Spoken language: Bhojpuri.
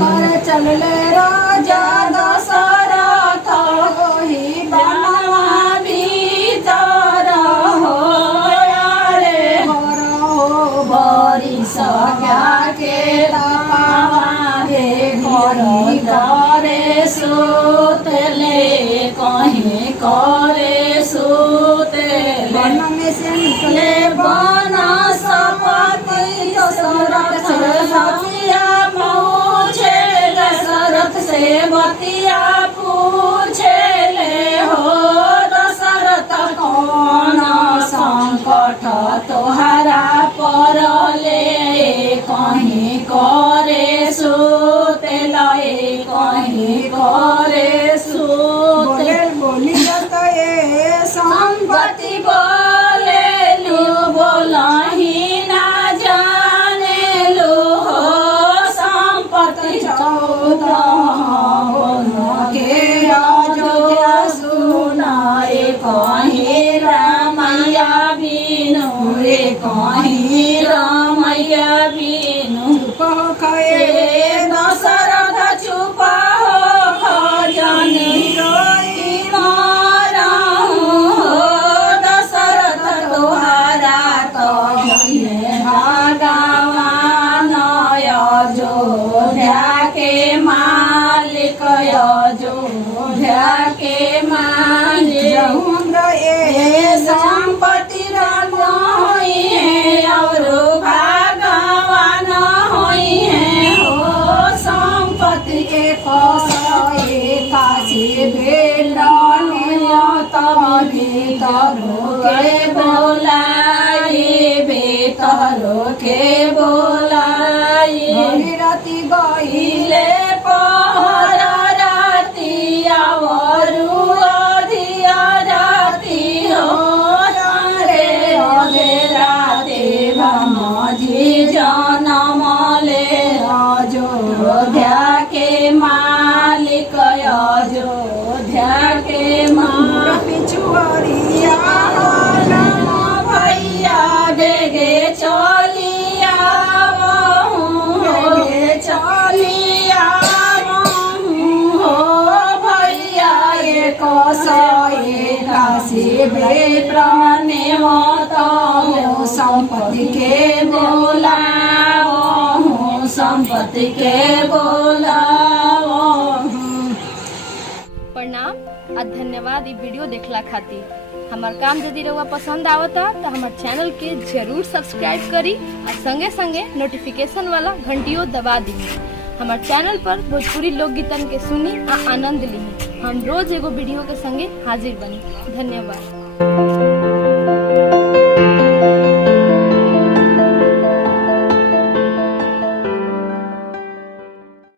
कर चलले राजा दशरथ ओहि बनवा भीतर हो रे हर हो बरिस के पावा रे घरी करे सुतले कहीं करे सुतले वन में से निकले बनस्पति दशरथ बतिया पूछे दशरथ से बतिया पूछे ले हो दशरथ कौन संकट तोहरा परले कहीं करे सुतले कहीं करे सुतले बोली संपत्ति बोले लू बोलही ना जाने लो हो संपत्ति 14 के अयोध्या सुनाए कहीं रामैया बिनु रे कहीं रामैया बिनु कहे दशरथ चुप हो खजानी रोई मारा हो दशरथ तोहरा तो भगवान अयोध्या के मालिक अयोध्या के मालिक संपत्ति होई है और भगवान होई है हो संपत्ति के पसाए काशी बेलनिया तब भीतर के बोलाए भीतर के बोलाए राति गईले पहर राति आवरू अधिया राति हो रे राति भमजी जनमले अयोध्या के मालिक अयोध्या के मालिक पिछुआरिया भैया देगे चलिया देगे चलिया हो भैया एक काशी बेप्राणे मत हो संपत्ति के बोलाओ संपत्ति के बोलाओ। प्रणाम आ धन्यवाद ई वीडियो देखला खातिर। हमार काम यदि रउआ पसंद आवता तो हमार चैनल के जरूर सब्सक्राइब करी और संगे संगे नोटिफिकेशन वाला घंटियों दबा दी। हमार चैनल पर भोजपुरी लोकगीतन के सुनी आ आनंद ली। हम रोज एगो वीडियो के संगे हाजिर बनी। धन्यवाद।